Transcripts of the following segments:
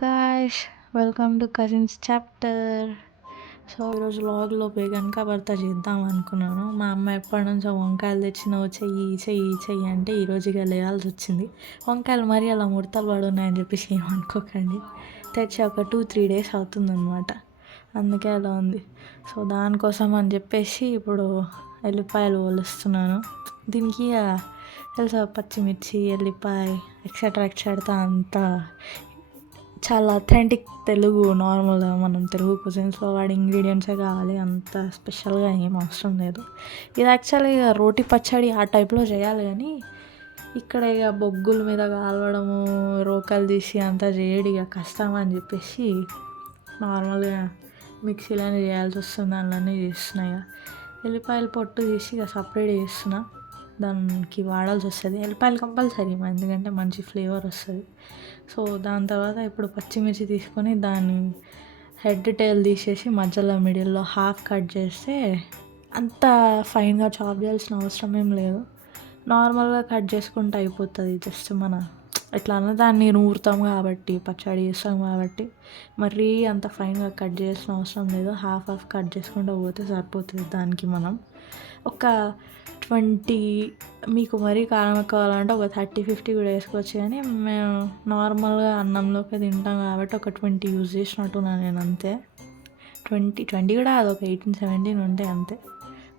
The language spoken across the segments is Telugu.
Guys, welcome to cousins chapter. So ఈరోజు వ్లాగ్లో కనుక భర్త చేద్దాం అనుకున్నాను. మా అమ్మ ఎప్పటి నుంచో వంకాయలు తెచ్చినావు చెయ్యి చెయ్యి చెయ్యి అంటే ఈరోజు ఇక లేయాల్సి వచ్చింది. వంకాయలు మరీ అలా ముడతలు పడున్నాయని చెప్పేసి ఏమనుకోకండి, తెచ్చి ఒక 2-3 డేస్ అవుతుందన్నమాట, అందుకే అలా ఉంది. సో దానికోసం అని చెప్పేసి ఇప్పుడు ఎల్లిపాయలు ఒలుస్తున్నాను. దీనికి తెలుసా, పచ్చిమిర్చి, ఎల్లిపాయ ఎక్సెట్రా అంతా చాలా అథెంటిక్ తెలుగు, నార్మల్గా మనం తెలుగు కుజిన్స్లో వాడే ఇంగ్రీడియంట్సే కావాలి, అంత స్పెషల్గా ఏం అవసరం లేదు. ఇది యాక్చువల్గా రోటి పచ్చడి ఆ టైప్లో చేయాలి, కానీ ఇక్కడ ఇక బొగ్గుల మీద కాలవడము, రోకలు తీసి అంతా చేయడు ఇక కష్టం అని చెప్పేసి నార్మల్గా మిక్సీలోనే చేయాల్సి వస్తుంది, అందులోనే చేస్తున్నా. ఇక ఎల్లిపాయలు పొట్టు తీసి ఇక సపరేట్ చేస్తున్నా, దానికి వాడాల్సి వస్తుంది. ఎల్లిపాయలు కంపల్సరీ, ఎందుకంటే మంచి ఫ్లేవర్ వస్తుంది. సో దాని తర్వాత ఇప్పుడు పచ్చిమిర్చి తీసుకొని దాన్ని హెడ్ టైల్ తీసేసి మధ్యలో మిడిల్లో హాఫ్ కట్ చేస్తే, అంత ఫైన్గా చాప్ చేయాల్సిన అవసరం ఏం లేదు, నార్మల్గా కట్ చేసుకుంటే అయిపోతుంది. జస్ట్ మన ఎట్లా అన్న దాన్ని నూరుతాం కాబట్టి, పచ్చడి చేస్తాం కాబట్టి మరీ అంత ఫైన్గా కట్ చేయాల్సిన అవసరం లేదు. హాఫ్ కట్ చేసుకుంటూ పోతే సరిపోతుంది. దానికి మనం ఒక 20, మీకు మరీ కారం కావాలంటే ఒక 30-50 కూడా వేసుకోవచ్చు, కానీ మేము నార్మల్గా అన్నంలోకి తింటాం కాబట్టి ఒక 20 యూజ్ చేసినట్టున్నా నేను, అంతే. 20 కూడా అది ఒక 18-17 ఉంటాయి అంతే.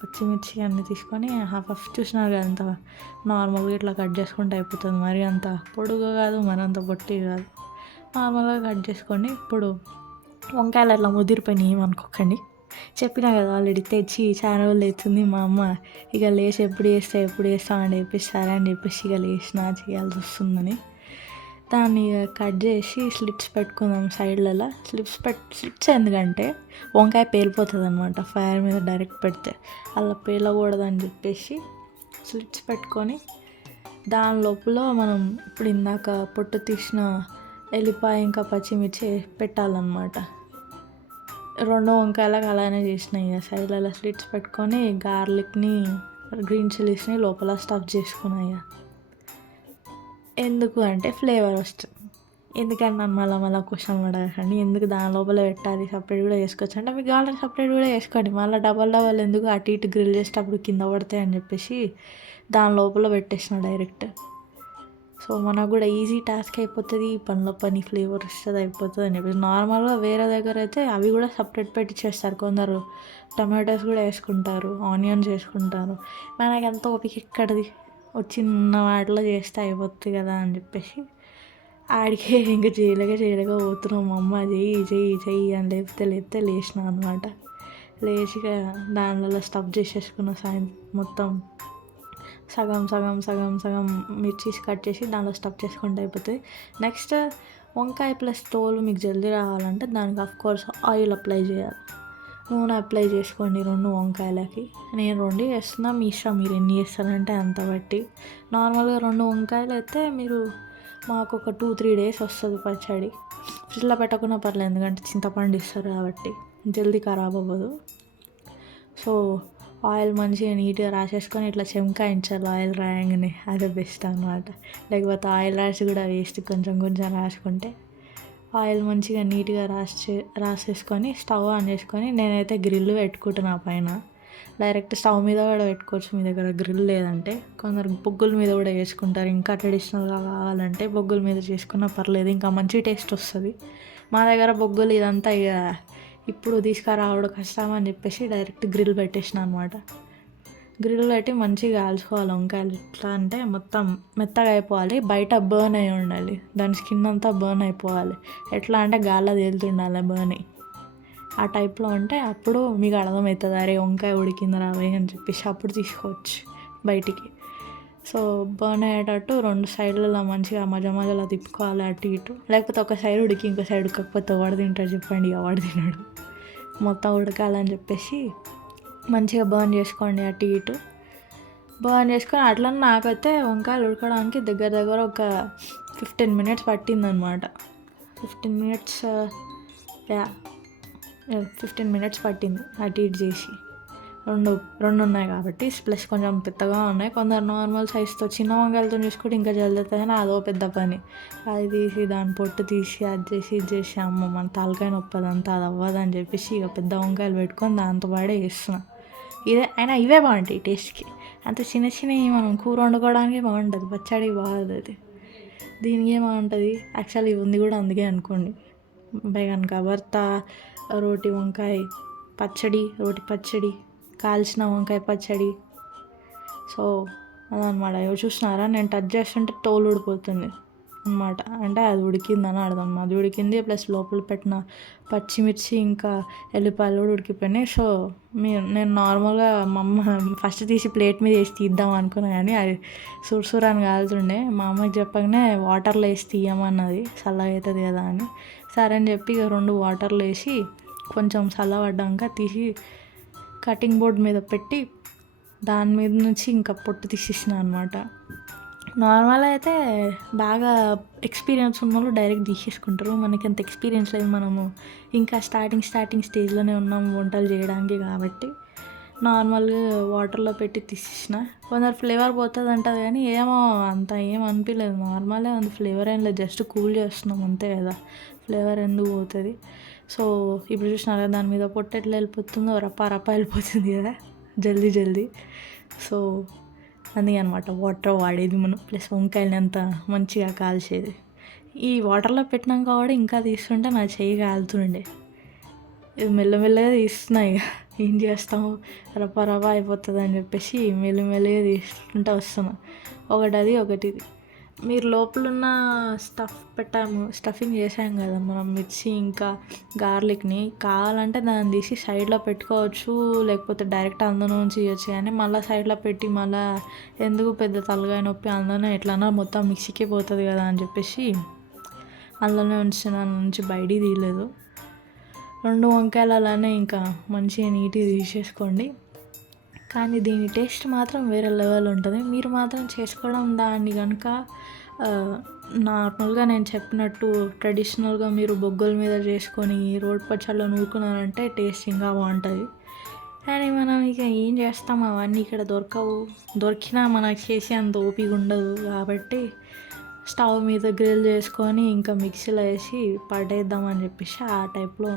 పచ్చిమిర్చి అన్నీ తీసుకొని హాఫ్ చూసినారు కదా, అంత నార్మల్గా ఇట్లా కట్ చేసుకుంటే అయిపోతుంది. మరి అంత పొడుగు కాదు, మరి అంత పొట్టి కాదు, నార్మల్గా కట్ చేసుకోండి. ఇప్పుడు వంకాయలు అట్లా ముదిరిపోయినాయి ఏమనుకోకండి, చెప్పినా కదా ఆల్రెడీ, తెచ్చి చాలా రోజులు అవుతుంది. మా అమ్మ ఇక లేచి ఎప్పుడు చేస్తావు అని చెప్పేసి సరే అని చెప్పేసి ఇక లేచినా చేయాల్సి వస్తుందని, దాన్ని కట్ చేసి స్లిట్స్ పెట్టుకుందాం సైడ్లలో. స్లిట్స్ ఎందుకంటే వంకాయ పేలిపోతుంది అనమాట ఫైర్ మీద డైరెక్ట్ పెడితే, అలా పేలకూడదని చెప్పేసి స్లిట్స్ పెట్టుకొని దాని లోపల మనం ఇప్పుడు ఇందాక పొట్టు తీసిన ఎల్లిపాయ ఇంకా పచ్చిమిర్చి పెట్టాలన్నమాట. 2 వంకాయలకు అలానే చేసినాయి. ఇక సైడ్లలో స్లిట్స్ పెట్టుకొని గార్లిక్ని, గ్రీన్ చిల్లీస్ని లోపల స్టఫ్ చేసుకున్నాయి. ఎందుకు అంటే ఫ్లేవర్ వస్తుంది. ఎందుకంటే నన్ను మళ్ళీ క్వశ్చన్ అడగకండి, ఎందుకు దాని లోపల పెట్టాలి, సపరేట్ కూడా చేసుకోవచ్చు అంటే మీకు కావాలంటే సపరేట్ కూడా చేసుకోండి. మళ్ళీ డబల్ ఎందుకు అటు ఇటు గ్రిల్ చేసేటప్పుడు కింద పడతాయి అని చెప్పేసి దాని లోపల పెట్టేసిన డైరెక్ట్. సో మనకు కూడా ఈజీ టాస్క్ అయిపోతుంది, పనిలో పని ఫ్లేవర్ వస్తుంది, అయిపోతుంది అని చెప్పేసి. నార్మల్గా వేరే దగ్గర అయితే అవి కూడా సపరేట్ పెట్టి చేస్తారు, కొందరు టమాటోస్ కూడా వేసుకుంటారు, ఆనియన్స్ వేసుకుంటారు. మనకి ఎంత ఓపిక ఎక్కడిది, వచ్చిన వాటిలో చేస్తే అయిపోతుంది కదా అని చెప్పేసి ఆడికే ఇంకా చేయలేక పోతున్నాం. మా అమ్మ చెయ్యి అని లేపితే లేచిన అనమాట. లేచి దానిలో స్టఫ్ చేసేసుకున్న మొత్తం సగం మిర్చీస్ కట్ చేసి దానిలో స్టఫ్ చేసుకుంటే అయిపోతుంది. నెక్స్ట్ వంకాయ ప్లస్ తోలు మీకు జల్దీ రావాలంటే దానికి ఆఫ్కోర్స్ ఆయిల్ అప్లై చేయాలి. నూనె అప్లై చేసుకోండి 2 వంకాయలకి. నేను 2 చేస్తున్నా, మీ ఇష్టం, మీరు ఎన్ని చేస్తారంటే అంత బట్టి. నార్మల్గా 2 వంకాయలు అయితే మీరు మాకు ఒక 2-3 డేస్ వస్తుంది పచ్చడి. ఫ్రిడ్జ్లో పెట్టకుండా పర్లేదు, ఎందుకంటే చింతపండు ఇస్తారు కాబట్టి జల్దీ ఖరాబ్ అవ్వదు. సో ఆయిల్ మంచిగా నీట్గా రాసేసుకొని ఇట్లా చెంకాయించాలి ఆయిల్ రాయంగానే, అదే బెస్ట్ అనమాట. లేకపోతే ఆయిల్ రాసి కూడా వేస్ట్, కొంచెం రాసుకుంటే. ఆయిల్ మంచిగా నీట్గా రాసేసుకొని స్టవ్ ఆన్ చేసుకొని, నేనైతే గ్రిల్ పెట్టుకుంటున్నా పైన. డైరెక్ట్ స్టవ్ మీద కూడా పెట్టుకోవచ్చు మీ దగ్గర గ్రిల్ లేదంటే. కొందరు బొగ్గుల మీద కూడా వేసుకుంటారు, ఇంకా ట్రెడిషనల్గా కావాలంటే బొగ్గుల మీద చేసుకున్నా పర్లేదు, ఇంకా మంచి టేస్ట్ వస్తుంది. మా దగ్గర బొగ్గులు ఇదంతా ఇక ఇప్పుడు తీసుకురావడం కష్టం అని చెప్పేసి డైరెక్ట్ గ్రిల్ పెట్టేసిన అనమాట. గ్రిల్ పెట్టి మంచిగా కాల్చుకోవాలి వంకాయలు. ఎట్లా అంటే మొత్తం మెత్తగా అయిపోవాలి, బయట బర్న్ అయి ఉండాలి, దాని స్కిన్ అంతా బర్న్ అయిపోవాలి. ఎట్లా అంటే గాల్లో తేలుతుండాలి బర్న్ అయ్యి, ఆ టైప్లో ఉంటే అప్పుడు మీకు అర్థమవుతుంది, అరే వంకాయ ఉడికింది రావే అని చెప్పేసి అప్పుడు తీసుకోవచ్చు బయటికి. సో బర్న్ అయ్యేటట్టు 2 సైడ్లలో మంచిగా మధ్యలో తిప్పుకోవాలి అటు ఇటు. లేకపోతే ఒక సైడ్ ఉడికి ఇంకో సైడ్ ఉడకకపోతే వాడు తింటాడు చెప్పండి, వాడు తినడు. మొత్తం ఉడకాలని చెప్పేసి మంచిగా బర్న్ చేసుకోండి అటు ఇటు. బర్న్ చేసుకొని అట్లా నాకైతే వంకాయలు ఉడకడానికి దగ్గర ఒక 15 minutes పట్టిందనమాట. 15 minutes పట్టింది అటు ఇటు చేసి. రెండు రెండు ఉన్నాయి కాబట్టి ప్లస్ కొంచెం పెద్దగా ఉన్నాయి. కొందరు నార్మల్ సైజుతో చిన్న వంకాయలతో చేసుకుంటే ఇంకా జల్ది అవుతుంది, కానీ అదో పెద్ద పని. అది తీసి దాని పొట్టు తీసి అది చేసి ఇది చేసి అమ్మ మన తలకాయ నొప్పి అదంతా అది అవ్వదని చెప్పేసి ఇక పెద్ద వంకాయలు పెట్టుకొని దాంతో పాడే చేస్తున్నా. అయినా ఇవే బాగుంటాయి టేస్ట్కి. అంత చిన్న చిన్నవి మనం కూర వండుకోవడానికి బాగుంటుంది, పచ్చడి బాగుంటుంది. అది దీనికి ఏమంటుంది యాక్చువల్లీ ఉంది కూడా అందుకే అనుకోండి. బైగన్ కా భర్తా, రోటి వంకాయ పచ్చడి, రోటి పచ్చడి, కాల్చిన వంకాయ పచ్చడి. సో అదనమాట. ఇవి చూసినారా, నేను టచ్ చేస్తుంటే తోలు ఊడిపోతుంది అనమాట. అంటే అది ఉడికిందని అర్థం. అది ఉడికింది ప్లస్ లోపల పెట్టిన పచ్చిమిర్చి ఇంకా ఎల్లిపాయలు కూడా ఉడికిపోయినాయి. సో నేను నార్మల్గా మా అమ్మ ఫస్ట్ తీసి ప్లేట్ మీద వేసి తీద్దాం అనుకున్నా, కానీ అది సురసురాని కాలుతుండే. మా అమ్మకి చెప్పగానే వాటర్లో వేసి తీయమన్నది, చల్లగా అవుతుంది కదా అని. సరే అని చెప్పి ఇక 2 వాటర్లో వేసి కొంచెం చల్లబడ్డాక తీసి కటింగ్ బోర్డ్ మీద పెట్టి దాని మీద నుంచి ఇంకా పొట్టు తీసేసిన అనమాట. నార్మల్ అయితే బాగా ఎక్స్పీరియన్స్ ఉన్న వాళ్ళు డైరెక్ట్ తీసేసుకుంటారు. మనకి అంత ఎక్స్పీరియన్స్ లేదు, మనము ఇంకా స్టార్టింగ్ స్టేజ్లోనే ఉన్నాం వంటలు చేయడానికి. కాబట్టి నార్మల్గా వాటర్లో పెట్టి తీసేసిన. కొందరు ఫ్లేవర్ పోతుంది అంటుంది, కానీ ఏమో అంత ఏం అనిపించలేదు. నార్మలే ఉంది, ఫ్లేవర్ ఏం లేదు, జస్ట్ కూల్ చేస్తున్నాం అంతే కదా, ఫ్లేవర్ ఎందుకు పోతుంది. సో ఇప్పుడు చూసినారా దాని మీద పొట్టు ఎట్లా వెళ్ళిపోతుందో, రప్ప వెళ్ళిపోతుంది కదా జల్దీ. సో అందుకే అనమాట వాటర్ వాడేది మనం, ప్లస్ వంకాయలని అంత మంచిగా కాల్చేది. ఈ వాటర్లో పెట్టినాక కూడా ఇంకా తీస్తుంటే నా చెయ్యి కాలుతుండే. ఇది మెల్లమెల్లగా తీస్తున్నాయి, ఏం చేస్తాము, రప్ప అయిపోతుంది అని చెప్పేసి మెల్లమెల్లగా తీసుకుంటూ వస్తున్నా. ఒకటి మీరు లోపలున్న స్టఫింగ్ చేసాం కదా మనం, మిర్చి ఇంకా గార్లిక్ని. కావాలంటే దాన్ని తీసి సైడ్లో పెట్టుకోవచ్చు, లేకపోతే డైరెక్ట్ అందులో నుంచి ఇవ్వచ్చు. కానీ మళ్ళీ సైడ్లో పెట్టి మళ్ళీ ఎందుకు పెద్ద తలకాయ నొప్పి, అందులోనే ఎట్లన్నా మొత్తం మిక్సీకి పోతుంది కదా అని చెప్పేసి అందులోనే ఉంచిన నుంచి బయటికి తీయలేదు. 2 వంకాయలు అలానే ఇంకా మంచిగా నీట్గా తీసేసుకోండి. కానీ దీని టేస్ట్ మాత్రం వేరే లెవెల్ ఉంటుంది. మీరు మాత్రం చేసుకోవడం దాన్ని కనుక నార్మల్గా నేను చెప్పినట్టు ట్రెడిషనల్గా మీరు బొగ్గల మీద చేసుకొని రోటి పచ్చళ్ళలో నూరుకున్నారంటే టేస్ట్ ఇంకా బాగుంటుంది. కానీ మనం ఇక ఏం చేస్తాం, అవన్నీ ఇక్కడ దొరికినా మనకు చేసే అంత ఓపిక ఉండదు. కాబట్టి స్టవ్ మీద గ్రిల్ చేసుకొని ఇంకా మిక్సీలో వేసి పడేద్దామని చెప్పేసి ఆ టైప్లో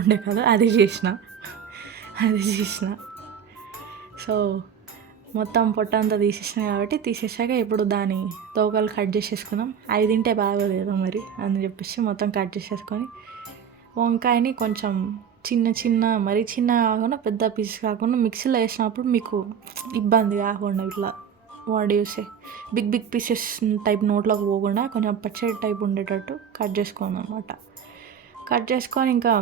ఉండే కదా అది చేసిన. సో మొత్తం పొట్ట అంతా తీసేసిన కాబట్టి తీసేసాక ఇప్పుడు దాని తోకలు కట్ చేసేసుకుందాం. 5 తింటే బాగోలేదు మరి అని చెప్పేసి మొత్తం కట్ చేసేసుకొని వంకాయని కొంచెం చిన్న మరీ చిన్న కాకుండా పెద్ద పీస్ కాకుండా మిక్సీలో వేసినప్పుడు మీకు ఇబ్బంది కాకుండా ఇట్లా వాడు యూసే బిగ్ పీసెస్ టైప్ నోట్లోకి పోకుండా కొంచెం పచ్చడి టైప్ ఉండేటట్టు కట్ చేసుకోండి అనమాట. కట్ చేసుకొని ఇంకా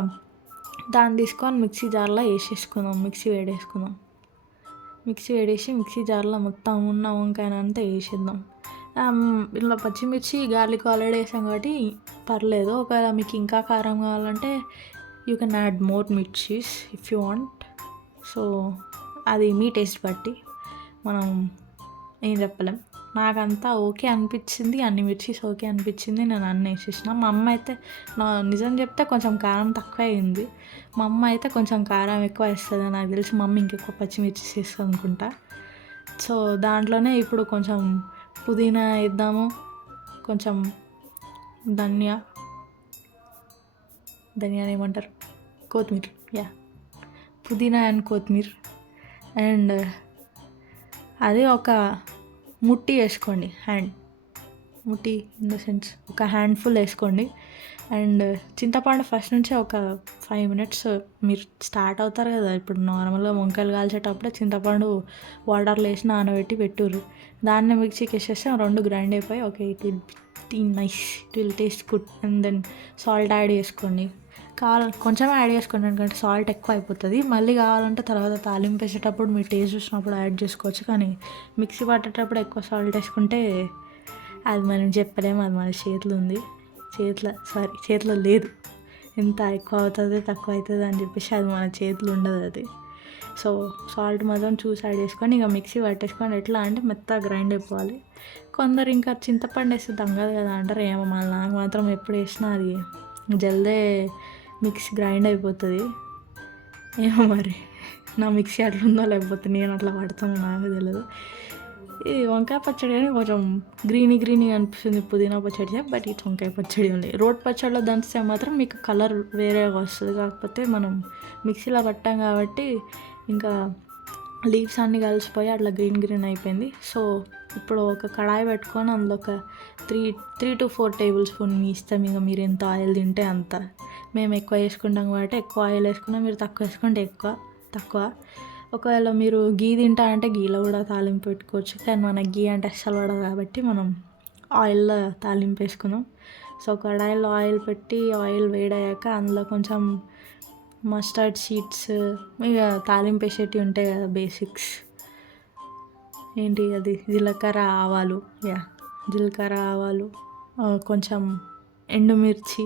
దాన్ని తీసుకొని మిక్సీ జార్లో వేసేసుకుందాం. మిక్సీ వేడేసి మిక్సీ జార్లో మొత్తం ఉన్న వంకాయనంతా వేసేద్దాం. ఇలా పచ్చిమిర్చి గార్లిక్ ఆల్రెడీ వేసాం కాబట్టి పర్లేదు. ఒకవేళ మీకు ఇంకా కారం కావాలంటే you can add more mirchis if you want. So అది మీ టేస్ట్ బట్టి, మనం ఏం చెప్పలేం. నాకంతా ఓకే అనిపించింది, అన్ని మిర్చీస్ ఓకే అనిపించింది, నేను అన్నీ వేసేసిన. మా అమ్మ అయితే నిజం చెప్తే కొంచెం కారం తక్కువ అయింది. మా అమ్మ అయితే కొంచెం కారం ఎక్కువ వేస్తుంది నాకు తెలిసి. మా అమ్మ ఇంకెక్కువ పచ్చిమిర్చీస్ వేస్తుంది అనుకుంటా. సో దాంట్లోనే ఇప్పుడు కొంచెం పుదీనా వేద్దాము, కొంచెం ధనియా ఏమంటారు, కొత్తిమీర, పుదీనా అండ్ కొత్తిమీర. అండ్ అది ఒక ముట్టి వేసుకోండి, ముట్టి ఇన్ ద సెన్స్ ఒక హ్యాండ్ఫుల్ వేసుకోండి. అండ్ చింతపండు ఫస్ట్ నుంచే ఒక 5 minutes మీరు స్టార్ట్ అవుతారు కదా, ఇప్పుడు నార్మల్గా వంకాయలు కాల్చేటప్పుడే చింతపండు వాటర్లో వేసి నానబెట్టి పెట్టుర్రు. దాన్ని మిక్సీకి వేసేస్తే 2 గ్రైండ్ అయిపోయి okay, it will taste good. And then salt add చేసుకోండి. కొంచెం యాడ్ చేసుకోండి, ఎందుకంటే సాల్ట్ ఎక్కువ అయిపోతుంది. మళ్ళీ కావాలంటే తర్వాత తాలింపు వేసేటప్పుడు మీరు టేస్ట్ చూసినప్పుడు యాడ్ చేసుకోవచ్చు. కానీ మిక్సీ పట్టేటప్పుడు ఎక్కువ సాల్ట్ వేసుకుంటే అది మనం చెప్పలేము, అది మన చేతిలో లేదు. ఎంత ఎక్కువ అవుతుంది తక్కువ అవుతుంది అని చెప్పేసి అది మన చేతిలో ఉండదు అది. సో సాల్ట్ మాత్రం చూసి యాడ్ చేసుకొని ఇక మిక్సీ పట్టేసుకొని ఎట్లా అంటే మెత్తగా గ్రైండ్ అయిపోవాలి. కొందరు ఇంకా చింతపండు వేస్తే దంగదు కదా అంటారు, ఏమో మళ్ళీ నాకు మాత్రం ఎప్పుడు వేసినా అది జల్దే మిక్సీ గ్రైండ్ అయిపోతుంది. ఏమో మరి నా మిక్సీ అట్లుందో లేకపోతే నేను అట్లా పడతాను నాకు తెలియదు. ఇది వంకాయ పచ్చడి అని కొంచెం గ్రీనీ అనిపిస్తుంది పుదీనా పచ్చడి, బట్ ఇది వంకాయ పచ్చడి ఉంది. రోడ్ పచ్చడిలో దంచితే మాత్రం మీకు కలర్ వేరేగా వస్తుంది, కాకపోతే మనం మిక్సీలో పట్టాం కాబట్టి ఇంకా లీవ్స్ అన్నీ కలిసిపోయి అట్లా గ్రీన్ అయిపోయింది. సో ఇప్పుడు ఒక కడాయి పెట్టుకొని అందులో ఒక 3 to 4 టేబుల్ స్పూన్ మీ ఇష్టం, ఇక మీరు ఎంత ఆయిల్ తింటే అంత. మేము ఎక్కువ వేసుకుంటాం కాబట్టి ఎక్కువ ఆయిల్ వేసుకున్నాం, మీరు తక్కువ వేసుకుంటే తక్కువ. ఒకవేళ మీరు గీ తింటా అంటే గీలో కూడా తాలింపు పెట్టుకోవచ్చు, కానీ మనకి గీ అంటే అస్సలు పడదు కాబట్టి మనం ఆయిల్లో తాలింపు వేసుకున్నాం. సో కడాయిలో ఆయిల్ పెట్టి ఆయిల్ వేడయ్యాక అందులో కొంచెం మస్టర్డ్ సీడ్స్, ఇక తాలింపు వేసేటివి ఉంటాయి కదా బేసిక్స్, ఏంటి అది జీలకర్ర ఆవాలు, కొంచెం ఎండుమిర్చి.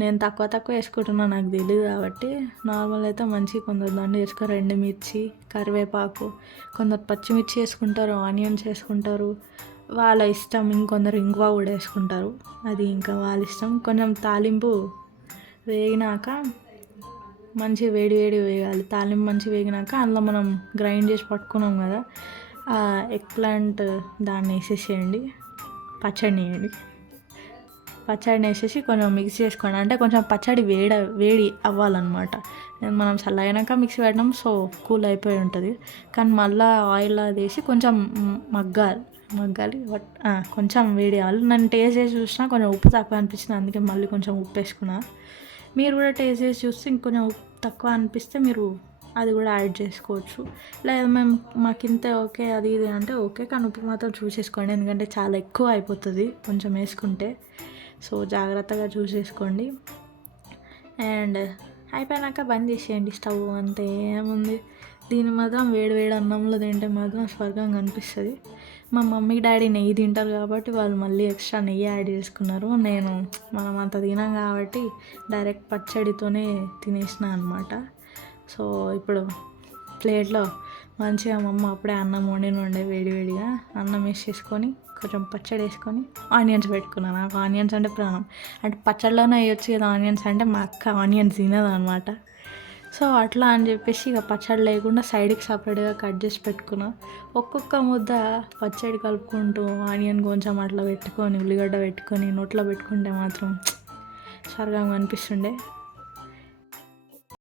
నేను తక్కువ వేసుకుంటున్నాను, నాకు తెలియదు కాబట్టి. నార్మల్ అయితే మంచిగా కొందరు దాన్ని వేసుకోరు. ఎండుమిర్చి, కరివేపాకు, కొందరు పచ్చిమిర్చి వేసుకుంటారు, ఆనియన్స్ వేసుకుంటారు, వాళ్ళ ఇష్టం. ఇంకొందరు ఇంగువ కూడా వేసుకుంటారు, అది ఇంకా వాళ్ళ ఇష్టం. కొంచెం తాలింపు వేగినాక మంచిగా వేడి వేగాలి. తాలింపు మంచిగా వేగినాక అందులో మనం గ్రైండ్ చేసి పట్టుకున్నాం కదా ఎగ్ ప్లాంట్, దాన్ని వేసేసేయండి, పచ్చడిని వేసేసి కొంచెం మిక్స్ చేసుకోండి. అంటే కొంచెం పచ్చడి వేడి అవ్వాలన్నమాట. మనం చల్లగాక మిక్సీ పెట్టినాం, సో కూల్ అయిపోయి ఉంటుంది. కానీ మళ్ళీ ఆయిల్ అది వేసి కొంచెం మగ్గాలి, కొంచెం వేడి అవ్వాలి. నేను టేస్ట్ చేసి చూసినా కొంచెం ఉప్పు తక్కువ అనిపించింది, అందుకే మళ్ళీ కొంచెం ఉప్పు వేసుకున్నా. మీరు కూడా టేస్ట్ చేసి చూస్తే ఇంకొంచెం ఉప్పు తక్కువ అనిపిస్తే మీరు అది కూడా యాడ్ చేసుకోవచ్చు. లేదా మాకు ఇంతే ఓకే అది ఇది అంటే ఓకే, కానీ ఉప్పు మాత్రం చూసేసుకోండి, ఎందుకంటే చాలా ఎక్కువ అయిపోతుంది కొంచెం వేసుకుంటే. సో జాగ్రత్తగా చూసేసుకోండి. అండ్ అయిపోయినాక బంద్ చేసేయండి స్టవ్, అంతే, ఏముంది. దీని మాత్రం వేడి అన్నంలో తింటే మాత్రం స్వర్గంగా అనిపిస్తుంది. మా మమ్మీ డాడీ నెయ్యి తింటారు కాబట్టి వాళ్ళు మళ్ళీ ఎక్స్ట్రా నెయ్యి యాడ్ చేసుకున్నారు. మనం అంత తినాం కాబట్టి డైరెక్ట్ పచ్చడితోనే తినేసిన అనమాట. సో ఇప్పుడు ప్లేట్లో మంచిగా మా అమ్మ అప్పుడే అన్నం వండే వేడిగా అన్నం వేసేసుకొని కొంచెం పచ్చడి వేసుకొని ఆనియన్స్ పెట్టుకున్నాను. నాకు ఆనియన్స్ అంటే ప్రాణం. అంటే పచ్చడిలోనే వేయొచ్చు కదా ఆనియన్స్ అంటే, మా అక్క ఆనియన్స్ తినదు అనమాట. సో అట్లా అని చెప్పేసి ఇక పచ్చడి లేకుండా సైడ్కి సపరేట్గా కట్ చేసి పెట్టుకున్నా. ఒక్కొక్క ముద్ద పచ్చడి కలుపుకుంటూ ఆనియన్ కొంచెం అట్లా పెట్టుకొని, ఉల్లిగడ్డ పెట్టుకొని నోట్లో పెట్టుకుంటే మాత్రం స్వర్గంగా అనిపిస్తుండే.